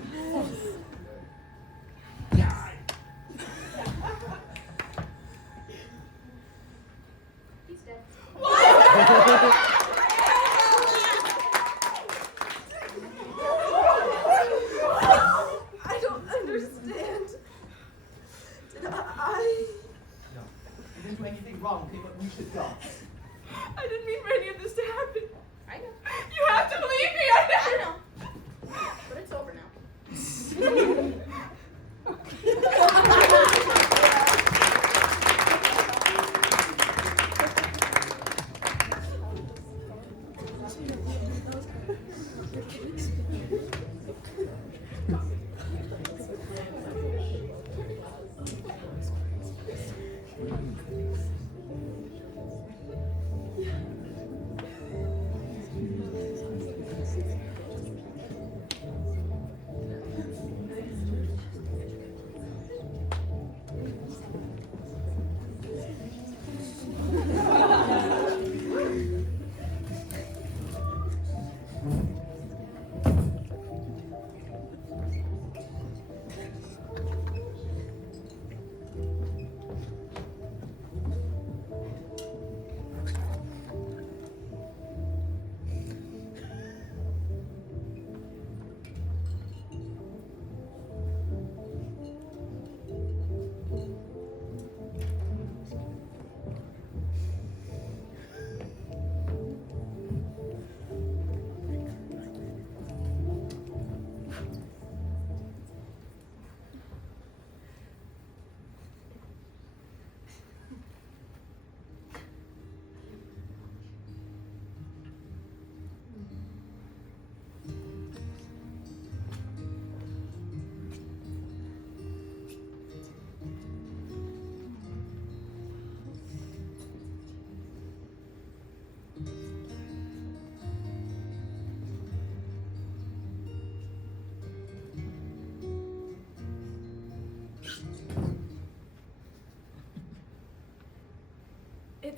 He's dead. I don't understand. Did I? No. You didn't do anything wrong, okay, but we should go. I didn't mean for any of this to happen. I know. You have to believe me. I know. But it's over now.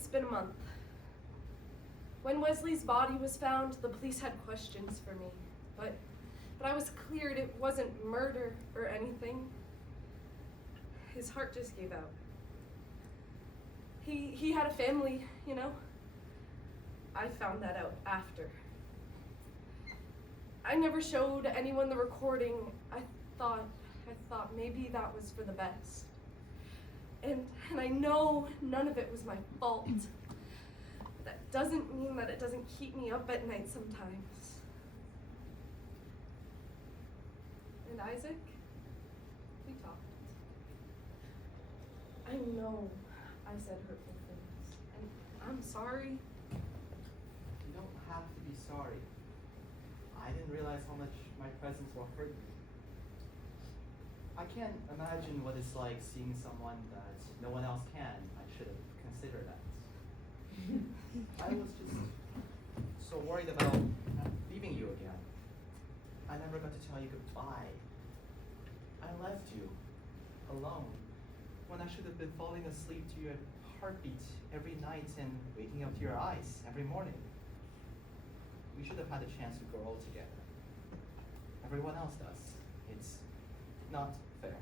been a month. When Wesley's body was found, the police had questions for me, but I was cleared it wasn't murder or anything. His heart just gave out. He had a family, you know? I found that out after. I never showed anyone the recording. I thought maybe that was for the best. And I know none of it was my fault. That doesn't mean that it doesn't keep me up at night sometimes. And Isaac, we talked. I know I said hurtful things, and I'm sorry. You don't have to be sorry. I didn't realize how much my presence will hurt you. I can't imagine what it's like seeing someone that no one else can. I should have considered that. I was just so worried about leaving you again. I never got to tell you goodbye. I left you alone when I should have been falling asleep to your heartbeat every night and waking up to your eyes every morning. We should have had a chance to grow old together. Everyone else does. It's not fair.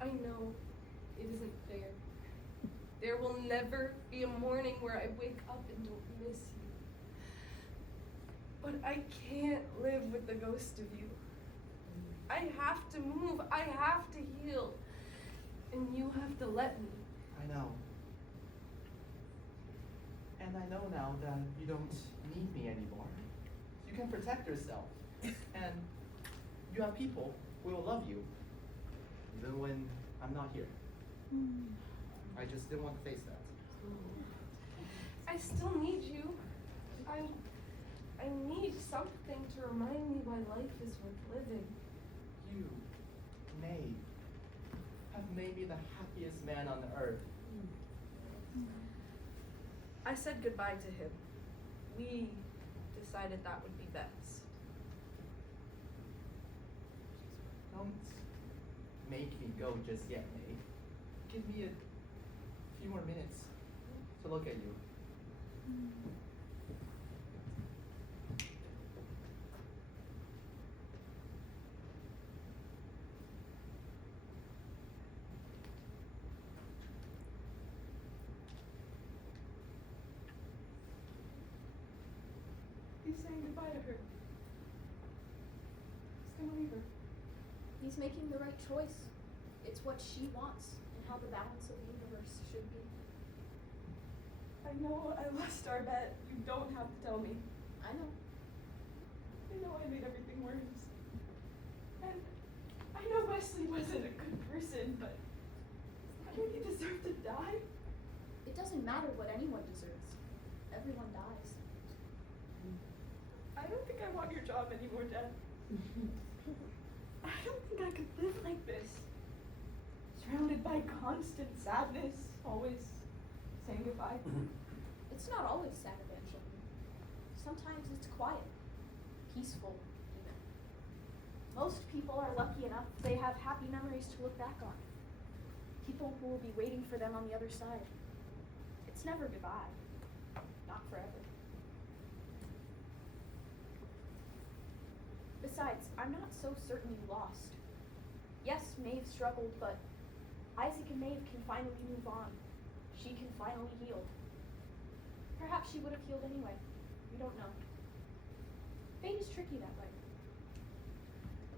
I know it isn't fair. There will never be a morning where I wake up and don't miss you. But I can't live with the ghost of you. I have to move. I have to heal. And you have to let me. I know. And I know now that you don't need me anymore. You can protect yourself. And you have people who will love you, even when I'm not here. I just didn't want to face that. I still need you. I need something to remind me why life is worth living. You, Maeve, have made me the happiest man on earth. I said goodbye to him. We decided that would be best. Don't make me go just yet, Maeve. Give me a few more minutes to look at you. He's saying goodbye to her. He's gonna leave her. He's making the right choice. It's what she wants and how the balance of the universe should be. I know I lost our bet. You don't have to tell me. I know. I know I made everything worse. And I know Wesley wasn't a good person, but did he deserve to die? It doesn't matter what anyone deserves. Everyone dies. I don't think I want your job anymore, Dad. I don't think I could live like this. Surrounded by constant sadness, always saying goodbye. It's not always sad, Evangeline. Sometimes it's quiet, peaceful, even. Most people are lucky enough they have happy memories to look back on. People who will be waiting for them on the other side. It's never goodbye. Not forever. Besides, I'm not so certain you lost. Yes, Maeve struggled, but Isaac and Maeve can finally move on. She can finally heal. Perhaps she would have healed anyway. We don't know. Fate is tricky that way.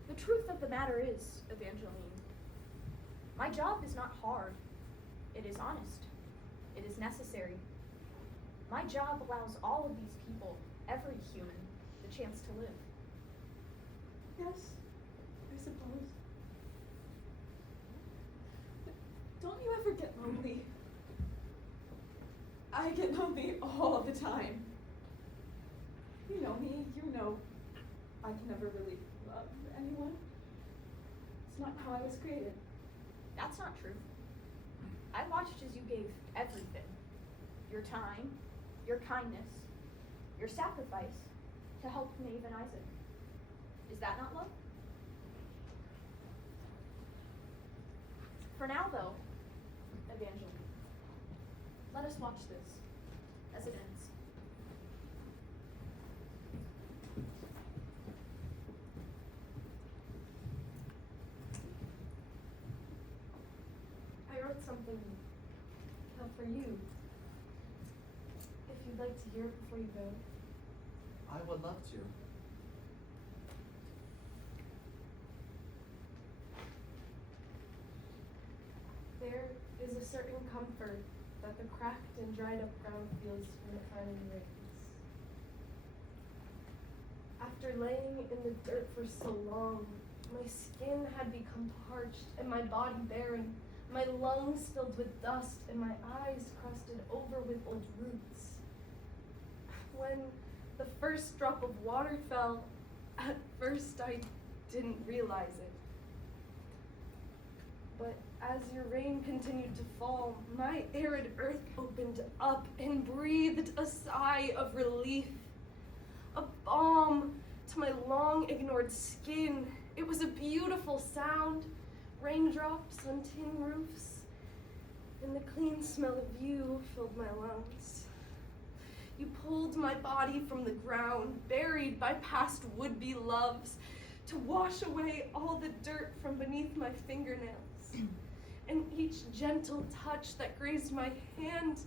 The truth of the matter is, Evangeline, my job is not hard. It is honest. It is necessary. My job allows all of these people, every human, the chance to live. Yes, I suppose. But don't you ever get lonely? I get lonely all the time. You know me, you know I can never really love anyone. It's not how I was created. That's not true. I watched as you gave everything. Your time, your kindness, your sacrifice to help Maeve and Isaac. Is that not love? For now, though, Evangeline, Let us watch this as it ends. I wrote something for you. If you'd like to hear it before you go. I would love to. There is a certain comfort that the cracked and dried up ground feels when it finally rains. After laying in the dirt for so long, my skin had become parched and my body barren, my lungs filled with dust and my eyes crusted over with old roots. When the first drop of water fell, at first I didn't realize it. But as your rain continued to fall, my arid earth opened up and breathed a sigh of relief, a balm to my long ignored skin. It was a beautiful sound, raindrops on tin roofs, and the clean smell of you filled my lungs. You pulled my body from the ground, buried by past would-be loves, to wash away all the dirt from beneath my fingernails. And each gentle touch that grazed my hand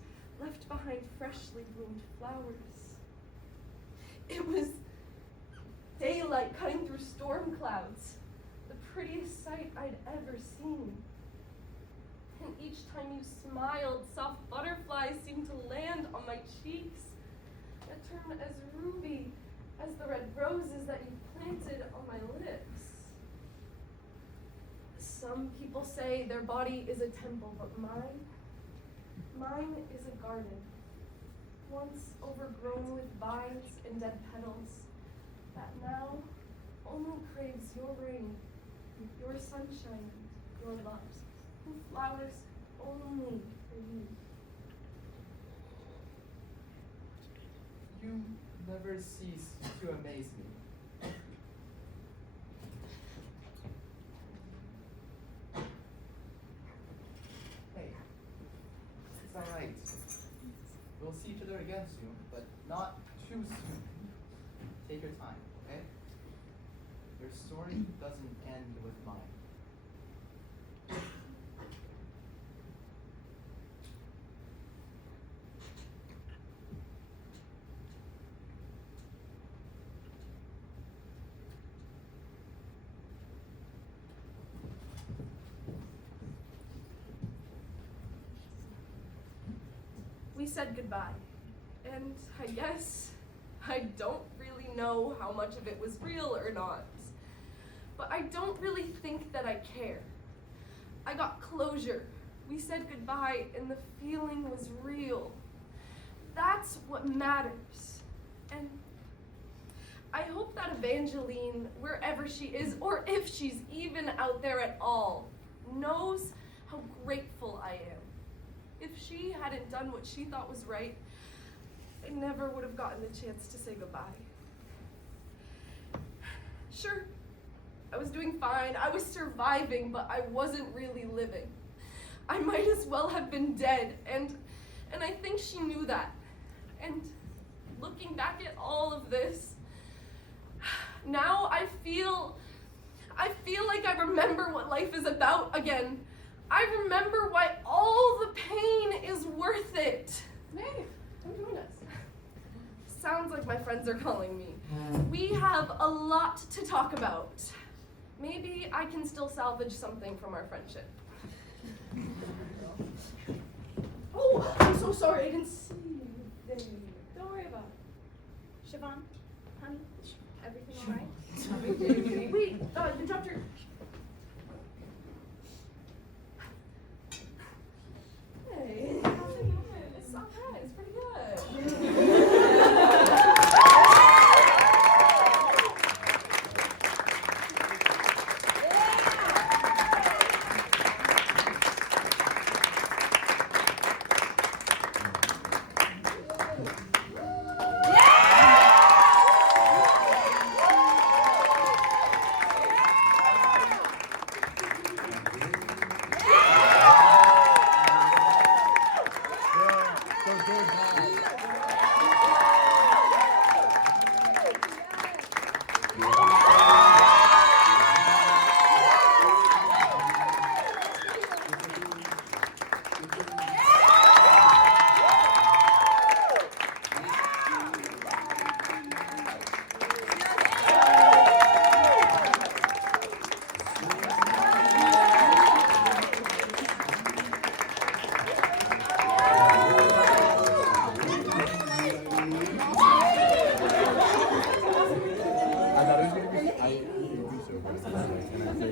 left behind freshly bloomed flowers. It was daylight cutting through storm clouds, the prettiest sight I'd ever seen. And each time you smiled, soft butterflies seemed to land on my cheeks, that turned as ruby as the red roses that you planted on my lips. Some people say their body is a temple, but mine is a garden, once overgrown with vines and dead petals, that now only craves your rain, your sunshine, your love, who flowers only for you. You never cease to amaze me. Hey, it's alright. We'll see each other again soon, but not too soon. Take your time, okay? Your story doesn't end with mine. We said goodbye, and I guess I don't really know how much of it was real or not, but I don't really think that I care. I got closure. We said goodbye, and the feeling was real. That's what matters. And I hope that Evangeline, wherever she is, or if she's even out there at all, knows how grateful I am. If she hadn't done what she thought was right, I never would have gotten the chance to say goodbye. Sure, I was doing fine, I was surviving, but I wasn't really living. I might as well have been dead, and I think she knew that. And looking back at all of this, now I feel like I remember what life is about again. I remember why all the pain is worth it. Maeve, come join us. Sounds like my friends are calling me. We have a lot to talk about. Maybe I can still salvage something from our friendship. Oh, I'm so sorry, I didn't see you there. Don't worry about it. Siobhan, honey, everything all right? Wait, you dropped